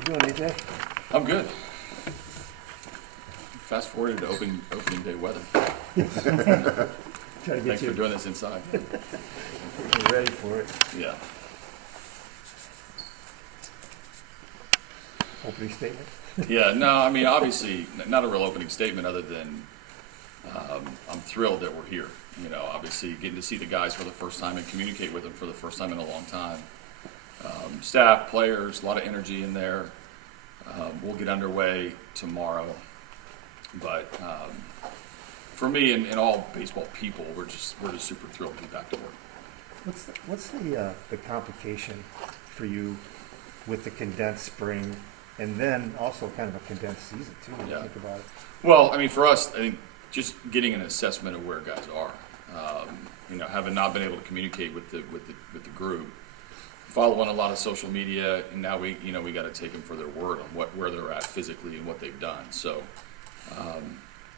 you doing, AJ? I'm good. Fast forwarded to opening day weather. Try to get Thanks you for doing this inside. ready for it. Yeah. Opening statement. Yeah, no, I mean, obviously, not a real opening statement other than I'm thrilled that we're here. You know, obviously, getting to see the guys for the first time and communicate with them for the first time in a long time. Staff, players, a lot of energy in there. We'll get underway tomorrow. But for me and all baseball people, we're just super thrilled to be back to work. What's the complication for you with the condensed spring and then also kind of a condensed season too, when you think about it? Well, I mean, for us, I think just getting an assessment of where guys are. You know, having not been able to communicate with the group, following a lot of social media, and now we got to take them for their word on where they're at physically and what they've done. So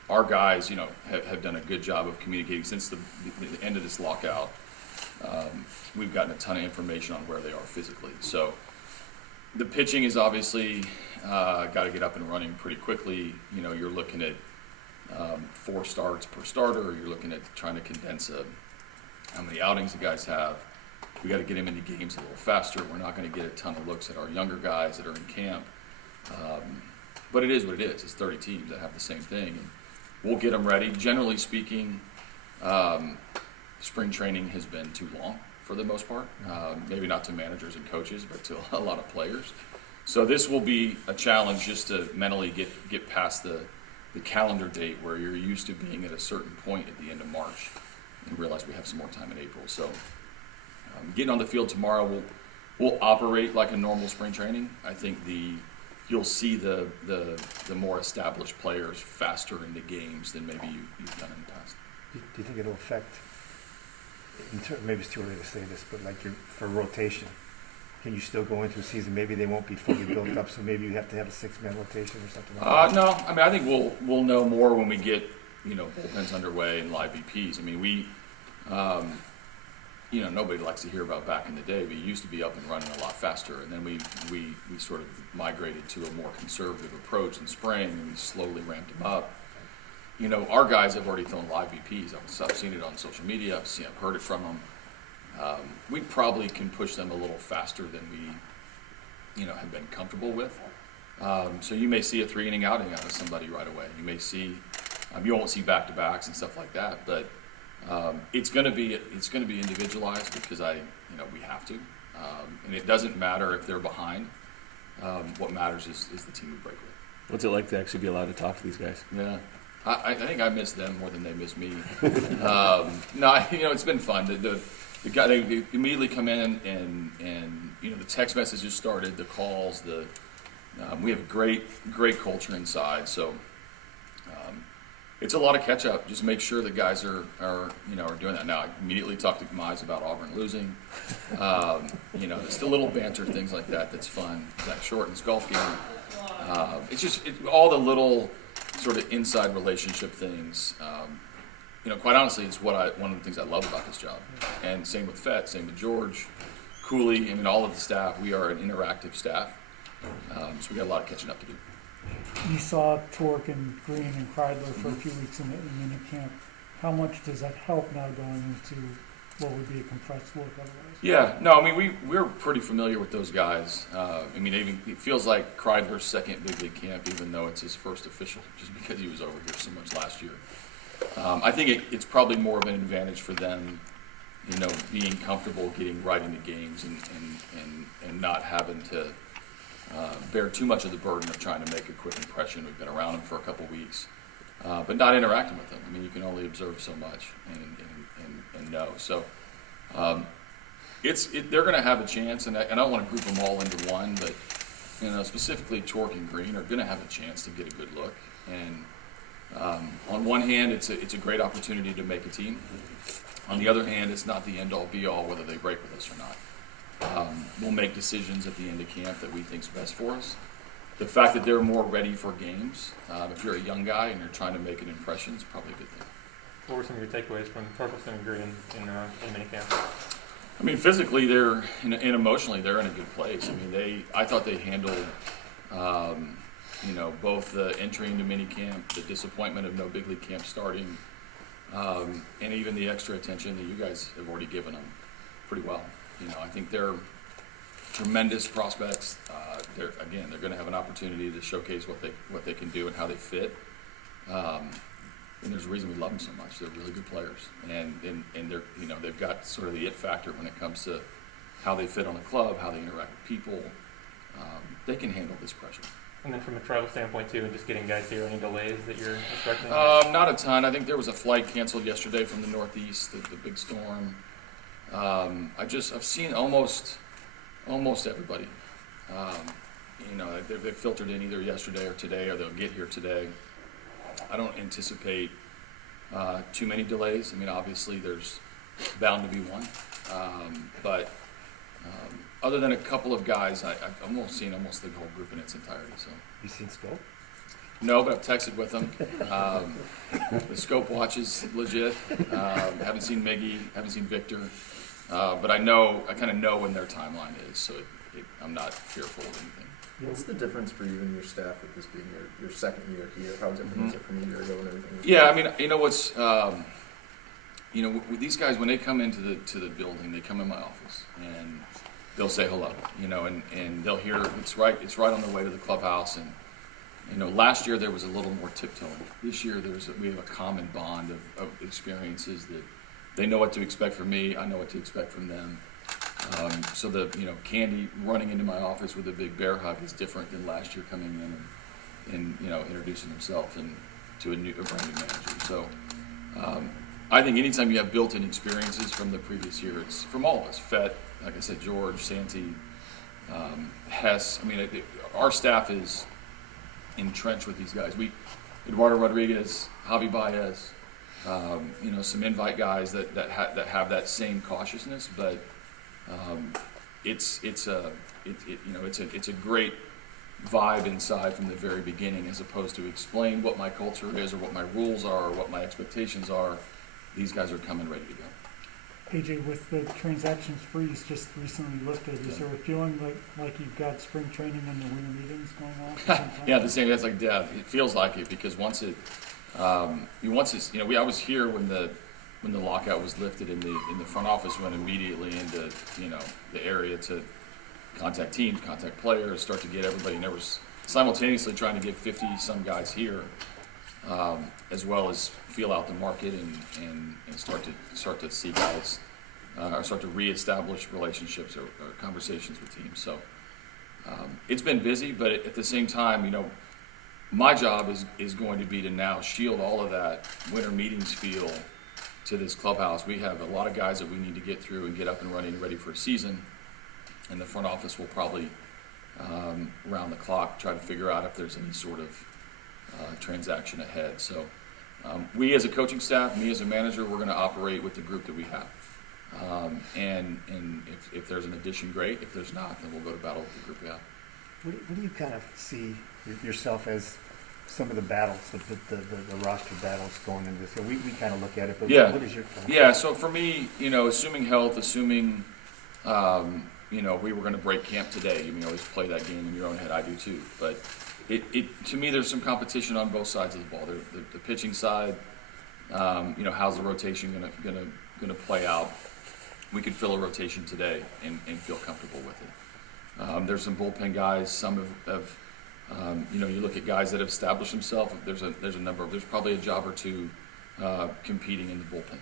our guys, you know, have done a good job of communicating since the end of this lockout. We've gotten a ton of information on where they are physically. So the pitching is obviously got to get up and running pretty quickly. You know, you're looking at 4 starts per starter. You're looking at trying to condense how many outings the guys have. We got to get them into games a little faster. We're not going to get a ton of looks at our younger guys that are in camp. But it is what it is. It's 30 teams that have the same thing. And we'll get them ready. Generally speaking, spring training has been too long for the most part. Maybe not to managers and coaches, but to a lot of players. So this will be a challenge just to mentally get past the calendar date where you're used to being at a certain point at the end of March and realize we have some more time in April. So getting on the field tomorrow, we'll operate like a normal spring training. I think you'll see the more established players faster into games than maybe you've done in the past. Do you think it'll affect, maybe it's too early to say this, but like for rotation, can you still go into a season? Maybe they won't be fully built up, so maybe you have to have a 6-man rotation or something like that? No, I mean, I think we'll know more when we get, you know, bullpens underway and live BPs. I mean, we, you know, nobody likes to hear about back in the day. We used to be up and running a lot faster, and then we sort of migrated to a more conservative approach in spring, and we slowly ramped them up. You know, our guys have already thrown live BPs. I've seen it on social media. I've heard it from them. We probably can push them a little faster than we, you know, have been comfortable with. So you may see a 3-inning outing out of somebody right away. You may see, you won't see back-to-backs and stuff like that, but it's going to be individualized because we have to, and it doesn't matter if they're behind. What matters is the team we break with. What's it like to actually be allowed to talk to these guys? Yeah, I think I miss them more than they miss me. It's been fun. The guy, they immediately come in and you know, the text messages started, the calls, we have a great culture inside. So it's a lot of catch up. Just make sure the guys are doing that. Now I immediately talk to Mize about Auburn losing. Just the little banter, things like that. That's fun. That shortens golf game. It's just all the little sort of inside relationship things. Quite honestly, it's one of the things I love about this job. And same with Fett, same with George, Cooley, all of the staff. We are an interactive staff, so we got a lot of catching up to do. You saw Torque and Green and Kreidler for a few weeks in the camp. How much does that help now going into what would be a compressed work otherwise? Yeah, no, we're pretty familiar with those guys. It feels like Kreidler's second big league camp, even though it's his first official, just because he was over here so much last year. I think it's probably more of an advantage for them, being comfortable getting right into games and not having to bear too much of the burden of trying to make a quick impression. We've been around them for a couple weeks, but not interacting with them. You can only observe so much and know. So they're going to have a chance, and I don't want to group them all into one, but specifically Torque and Green are going to have a chance to get a good look. And on one hand, it's a great opportunity to make a team. On the other hand, it's not the end-all, be-all whether they break with us or not. We'll make decisions at the end of camp that we think is best for us. The fact that they're more ready for games, if you're a young guy and you're trying to make an impression, is probably a good thing. What were some of your takeaways from Torkelson and Green in minicamp? Physically, they're and emotionally, they're in a good place. I thought they handled Both the entry into mini camp, the disappointment of no big league camp starting, and even the extra attention that you guys have already given them pretty well. I think they're tremendous prospects. They're going to have an opportunity to showcase what they can do and how they fit. And there's a reason we love them so much. They're really good players, and they're they've got sort of the it factor when it comes to how they fit on a club, how they interact with people. They can handle this pressure. And then from a travel standpoint too, and just getting guys here, any delays that you're expecting? Not a ton. I think there was a flight canceled yesterday from the Northeast, the big storm. I've seen almost everybody. They've filtered in either yesterday or today, or they'll get here today. I don't anticipate too many delays. I mean, obviously there's bound to be one, but other than a couple of guys, I've almost seen the whole group in its entirety. So You seen Scope? no, but I've texted with them. The Scope watch is legit. Haven't seen Miggy, haven't seen Victor, but I kind of know when their timeline is, so I'm not fearful of anything. What's the difference for you and your staff with this being your second year here? How different is it from a year ago and everything? Yeah, I mean, what's with these guys, when they come into the building, they come in my office and they'll say hello, and they'll hear it's right on the way to the clubhouse. And last year there was a little more tiptoeing. This year we have a common bond of experiences that they know what to expect from me. I know what to expect from them. So Candy running into my office with a big bear hug is different than last year coming in and introducing himself to a brand new manager. So I think anytime you have built-in experiences from the previous year, it's from all of us. Fett, like I said, George, Santi, Hess. I mean, our staff is entrenched with these guys. Eduardo Rodriguez, Javi Baez, some invite guys that have that same cautiousness, but it's a great vibe inside from the very beginning, as opposed to explain what my culture is or what my rules are or what my expectations are. These guys are coming ready to go. AJ, with the transactions freeze just recently lifted, is there a feeling like you've got spring training and the winter meetings going on at the same time? Yeah, the same. That's it feels like it, because once I was here when the lockout was lifted, in the front office went immediately into the area to contact teams, contact players, start to get everybody, and there was simultaneously trying to get 50 some guys here, as well as feel out the market and start to see guys, or start to reestablish relationships or conversations with teams. So it's been busy, but at the same time, my job is going to be to now shield all of that winter meetings feel to this clubhouse. We have a lot of guys that we need to get through and get up and running, ready for a season. And the front office will probably, around the clock, try to figure out if there's any sort of transaction ahead. So we as a coaching staff, me as a manager, we're going to operate with the group that we have. And if there's an addition, great. If there's not, then we'll go to battle with the group we have. What do you kind of see yourself as some of the battles, the roster battles going into this? We kind of look at it, but Yeah. what is your thought? Yeah, so for me, assuming health, assuming, we were going to break camp today, you always play that game in your own head. I do too. But to me, there's some competition on both sides of the ball. The pitching side, how's the rotation going to play out? We could fill a rotation today and feel comfortable with it. There's some bullpen guys. Some have you look at guys that have established themselves. There's probably a job or two competing in the bullpen.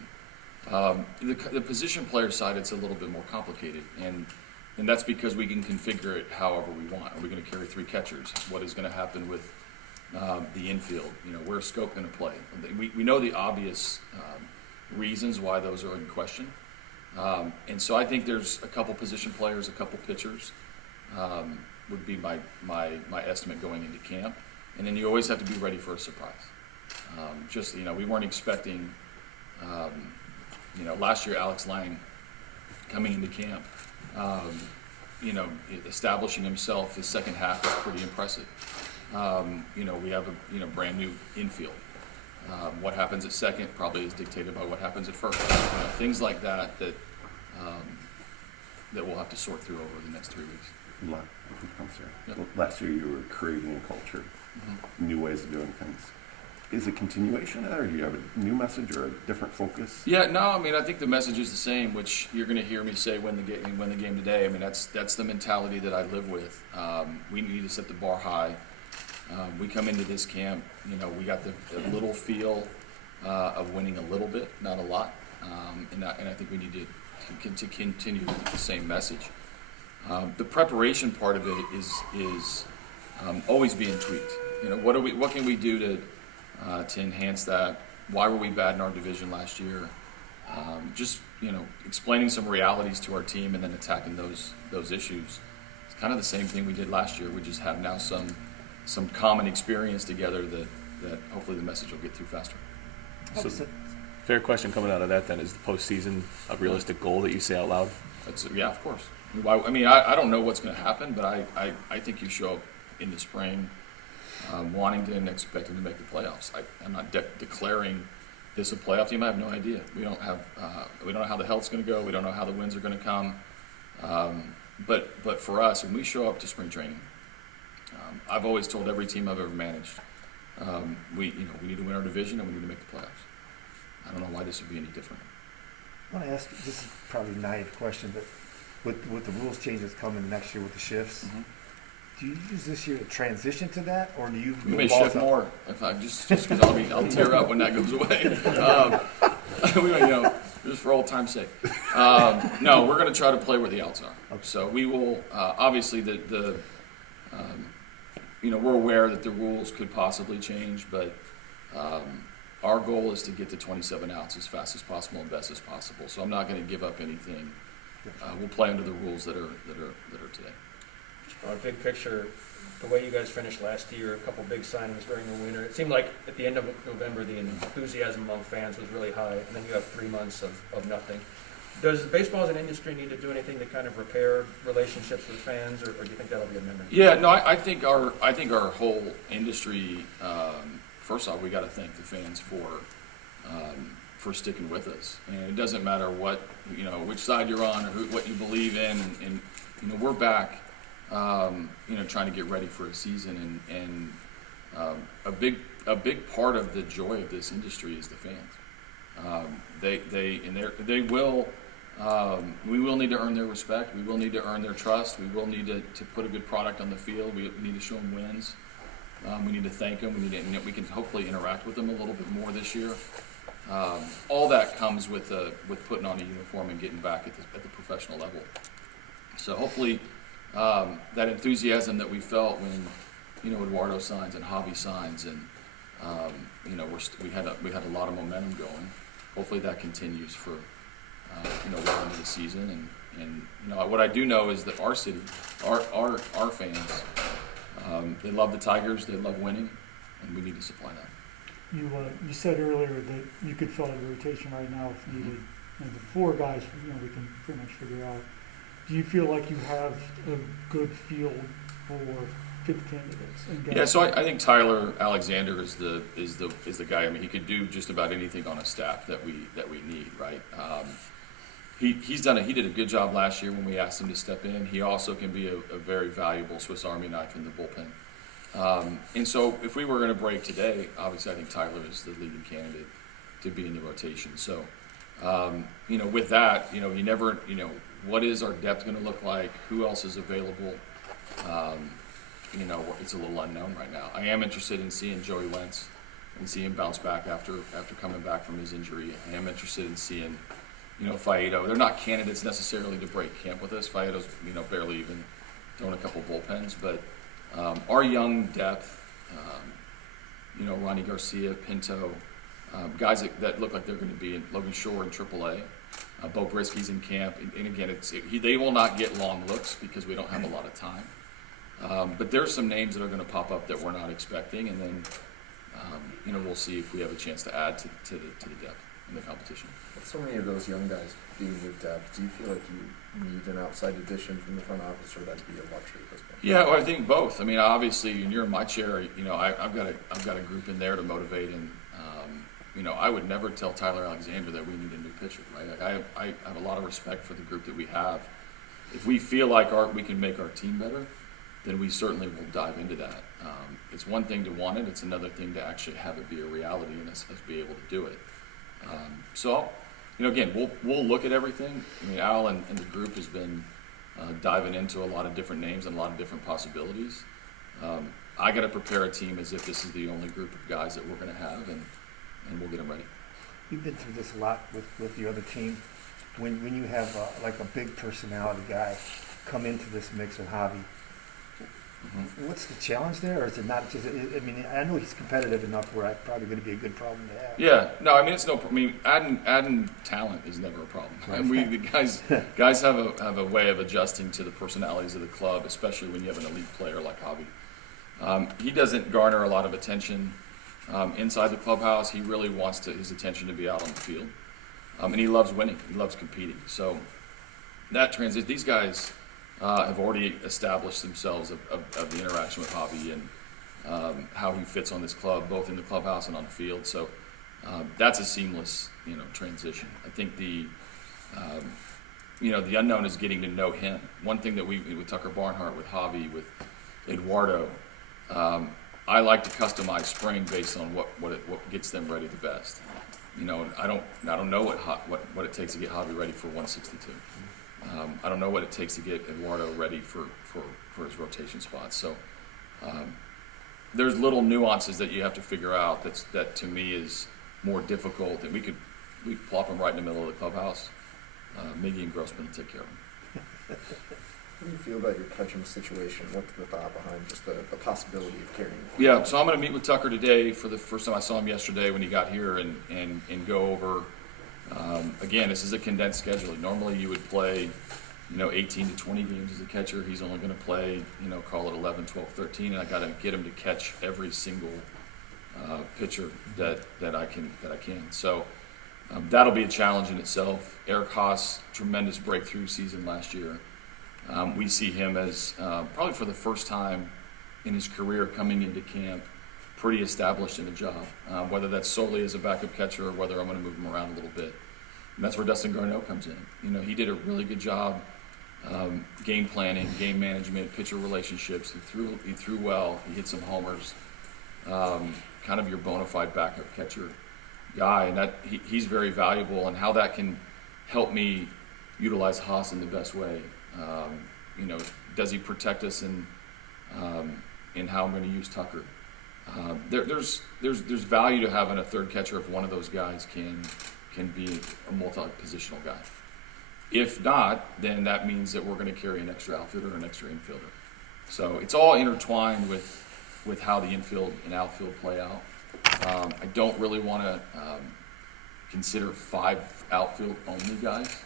The position player side, it's a little bit more complicated, and that's because we can configure it however we want. Are we going to carry 3 catchers? What is going to happen with the infield? Where's Scope going to play? We know the obvious reasons why those are in question, and so I think there's a couple position players, a couple pitchers. Would be my estimate going into camp, and then you always have to be ready for a surprise. We weren't expecting. Last year Alex Lang coming into camp, establishing himself his second half was pretty impressive. We have a brand new infield. What happens at second probably is dictated by what happens at first. Things like that we'll have to sort through over the next 3 weeks. last year you were creating a culture, Mhm. new ways of doing things. Is it continuation of that, or do you have a new message or a different focus? Yeah, no, I mean, I think the message is the same, which you're going to hear me say win the game today. I mean, that's the mentality that I live with. We need to set the bar high. We come into this camp, we got the little feel of winning a little bit, not a lot, and I think we need to continue with the same message. The preparation part of it is always being tweaked. What can we do to enhance that? Why were we bad in our division last year? Just explaining some realities to our team and then attacking those issues. It's kind of the same thing we did last year. We just have now some common experience together that hopefully the message will get through faster. So, fair question coming out of that then, is the postseason a realistic goal that you say out loud? Yeah, of course. I don't know what's going to happen, but I think you show up in the spring wanting to and expecting to make the playoffs. I'm not declaring this a playoff team. I have no idea. We don't know how the health's going to go. We don't know how the wins are going to come. But for us, when we show up to spring training, I've always told every team I've ever managed, we need to win our division and we need to make the playoffs. I don't know why this would be any different. I want to ask, this is probably a naive question, but with the rules changes coming next year with the shifts, do you use this year to transition to that, or do you? We may shift more if I just because I'll tear up when that goes away. Just for old time's sake. No, we're going to try to play where the outs are. Okay. So we will obviously we're aware that the rules could possibly change, but our goal is to get to 27 outs as fast as possible and best as possible. So I'm not going to give up anything. We'll play under the rules that are today. Big picture, the way you guys finished last year, a couple big signings during the winter. It seemed like at the end of November, the enthusiasm among fans was really high, and then you have 3 months of nothing. Does baseball as an industry need to do anything to kind of repair relationships with fans, or do you think that'll be a memory? Yeah, no, I think our whole industry. First off, we got to thank the fans for sticking with us, and it doesn't matter which side you're on or what you believe in, and we're back. Trying to get ready for a season, and a big part of the joy of this industry is the fans. They will. We will need to earn their respect. We will need to earn their trust. We will need to put a good product on the field. We need to show them wins. We need to thank them. We can hopefully interact with them a little bit more this year. All that comes with putting on a uniform and getting back at the professional level. So hopefully. That enthusiasm that we felt when Eduardo signs and Javi signs, and we had a lot of momentum going. Hopefully that continues for well into the season. And what I do know is that our city, our fans, they love the Tigers, they love winning, and we need to supply that. You said earlier that you could fill out a rotation right now if needed, and the 4 guys we can pretty much figure out. Do you feel like you have a good field for good candidates? And guys? Yeah, so I think Tyler Alexander is the guy. I mean, he could do just about anything on a staff that we need, right? He did a good job last year when we asked him to step in. He also can be a very valuable Swiss Army knife in the bullpen. And so if we were going to break today, obviously I think Tyler is the leading candidate to be in the rotation. So with that, you never what is our depth going to look like? Who else is available? It's a little unknown right now. I am interested in seeing Joey Wentz and see him bounce back after coming back from his injury. I am interested in seeing, Faedo. They're not candidates necessarily to break camp with us. Faedo's, barely even throwing a couple bullpens. But our young depth, Ronnie Garcia, Pinto, guys that look like they're going to be in Logan Shore in AAA. Bo Brisky's in camp, and again, they will not get long looks because we don't have a lot of time. But there's some names that are going to pop up that we're not expecting, and then we'll see if we have a chance to add to the depth in the competition. With so many of those young guys being your depth, do you feel like you need an outside addition from the front office, or that'd be a luxury at this point? Yeah, well, I think both. I mean, obviously, when you're in my chair, I've got a group in there to motivate, and I would never tell Tyler Alexander that we need a new pitcher, right? Like I have a lot of respect for the group that we have. If we feel like we can make our team better, then we certainly will dive into that. It's one thing to want it; it's another thing to actually have it be a reality and us be able to do it. So, again, we'll look at everything. I mean, Al and the group has been diving into a lot of different names and a lot of different possibilities. I got to prepare a team as if this is the only group of guys that we're going to have, and we'll get them ready. You've been through this a lot with your other team. When you have like a big personality guy come into this mix with Javi, what's the challenge there, or is it not just? I mean, I know he's competitive enough where it's probably going to be a good problem to have. Yeah, no, I mean it's no. I mean, adding talent is never a problem. Right. And the guys have a way of adjusting to the personalities of the club, especially when you have an elite player like Javi. He doesn't garner a lot of attention inside the clubhouse. He really wants his attention to be out on the field, and he loves winning. He loves competing. So that transition, these guys have already established themselves of the interaction with Javi and how he fits on this club, both in the clubhouse and on the field. So that's a seamless, transition. I think the unknown is getting to know him. One thing that with Tucker Barnhart, with Javi, with Eduardo, I like to customize spring based on what gets them ready the best. I don't know what it takes to get Javi ready for 162. I don't know what it takes to get Eduardo ready for his rotation spots. So there's little nuances that you have to figure out that to me is more difficult. That we plop them right in the middle of the clubhouse. Miggy and Grossman will take care of them. What do you feel about your catching situation? What's the thought behind just the possibility of carrying? Yeah, so I'm going to meet with Tucker today for the first time. I saw him yesterday when he got here and go over. Again, this is a condensed schedule. Normally you would play, 18 to 20 games as a catcher. He's only going to play, call it 11, 12, 13, and I got to get him to catch every single pitcher that I can. So that'll be a challenge in itself. Eric Haas, tremendous breakthrough season last year. We see him as probably for the first time in his career coming into camp pretty established in a job, whether that's solely as a backup catcher or whether I'm going to move him around a little bit. And that's where Dustin Garneau comes in. He did a really good job game planning, game management, pitcher relationships. He threw well. He hit some homers. Kind of your bona fide backup catcher guy, and that he's very valuable. And how that can help me utilize Haas in the best way. Does he protect us in how I'm going to use Tucker? There's value to having a third catcher if one of those guys can be a multi-positional guy. If not, then that means that we're going to carry an extra outfielder or an extra infielder. So it's all intertwined with how the infield and outfield play out. I don't really want to consider 5 outfield only guys.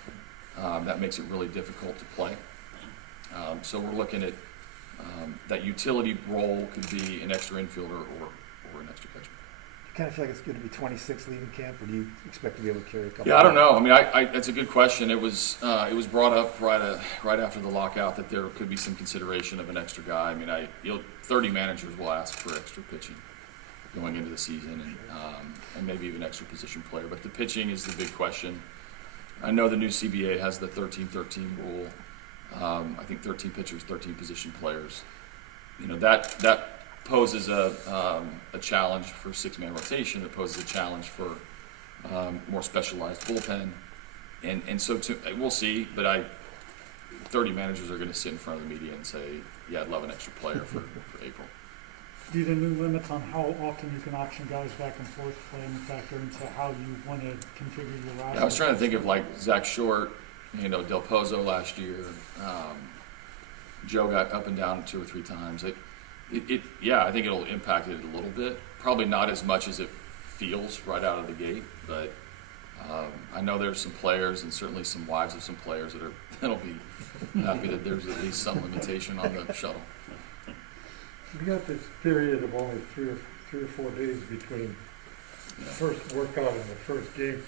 That makes it really difficult to play. So we're looking at that utility role could be an extra infielder or an extra catcher. Do you kind of feel like it's going to be 26 leaving camp, or do you expect to be able to carry a couple? Yeah, I don't know. I mean, that's a good question. It was brought up right after the lockout that there could be some consideration of an extra guy. I mean, 30 managers will ask for extra pitching going into the season, and maybe even extra position player. But the pitching is the big question. I know the new CBA has the 13-13 rule. I think 13 pitchers, 13 position players. That poses a challenge for 6-man rotation. It poses a challenge for more specialized bullpen, and so we'll see. But 30 managers are going to sit in front of the media and say, "Yeah, I'd love an extra player for April." Do the new limits on how often you can option guys back and forth play and factor into how you want to configure your roster? Yeah, I was trying to think of like Zach Short, Del Pozo last year. Joe got up and down 2 or 3 times. I think it'll impact it a little bit. Probably not as much as it feels right out of the gate, but I know there's some players and certainly some wives of some players that'll be happy that there's at least some limitation on the shuttle. We got this period of only three or 4 days between the first workout and the first game.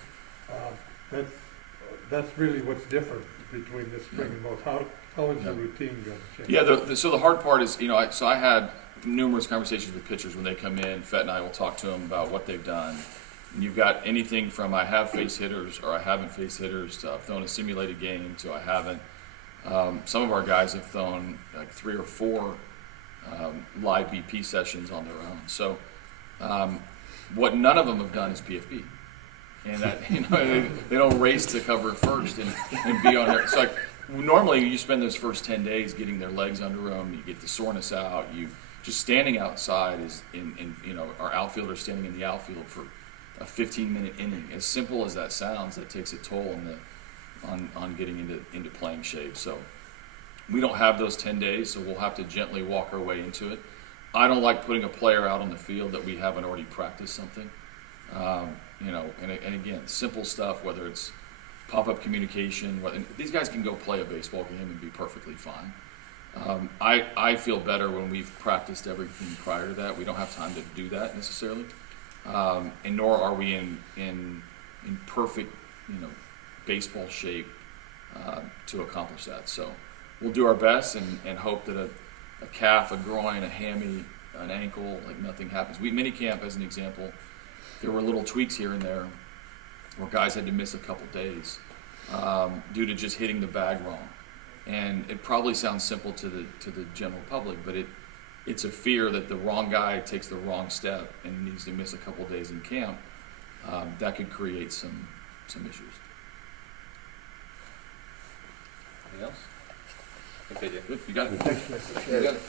That's really what's different between this spring and most. How is the routine going to change? Yeah, so the hard part is, I had numerous conversations with pitchers when they come in. Fett and I will talk to them about what they've done. And you've got anything from I have faced hitters or I haven't faced hitters to I've thrown a simulated game to I haven't. Some of our guys have thrown like 3 or 4 live BP sessions on their own. So what none of them have done is PFP. And that, they don't race to cover first and be on there. It's like, normally you spend those first 10 days getting their legs under them, you get the soreness out, you just standing outside is our outfielders standing in the outfield for a 15-minute inning. As simple as that sounds, that takes a toll on getting into playing shape. So we don't have those 10 days, so we'll have to gently walk our way into it. I don't like putting a player out on the field that we haven't already practiced something. And again, simple stuff, whether it's pop-up communication, these guys can go play a baseball game and be perfectly fine. I feel better when we've practiced everything prior to that. We don't have time to do that necessarily, and nor are we in perfect, baseball shape to accomplish that. So we'll do our best and hope that a calf, a groin, a hammy, an ankle, like nothing happens. Minicamp, as an example, there were little tweaks here and there where guys had to miss a couple days due to just hitting the bag wrong. And it probably sounds simple to the general public, but it's a fear that the wrong guy takes the wrong step and needs to miss a couple days in camp. That could create some issues. Anything else? I think they did. Good, you got it. Thanks, Chris. You got it.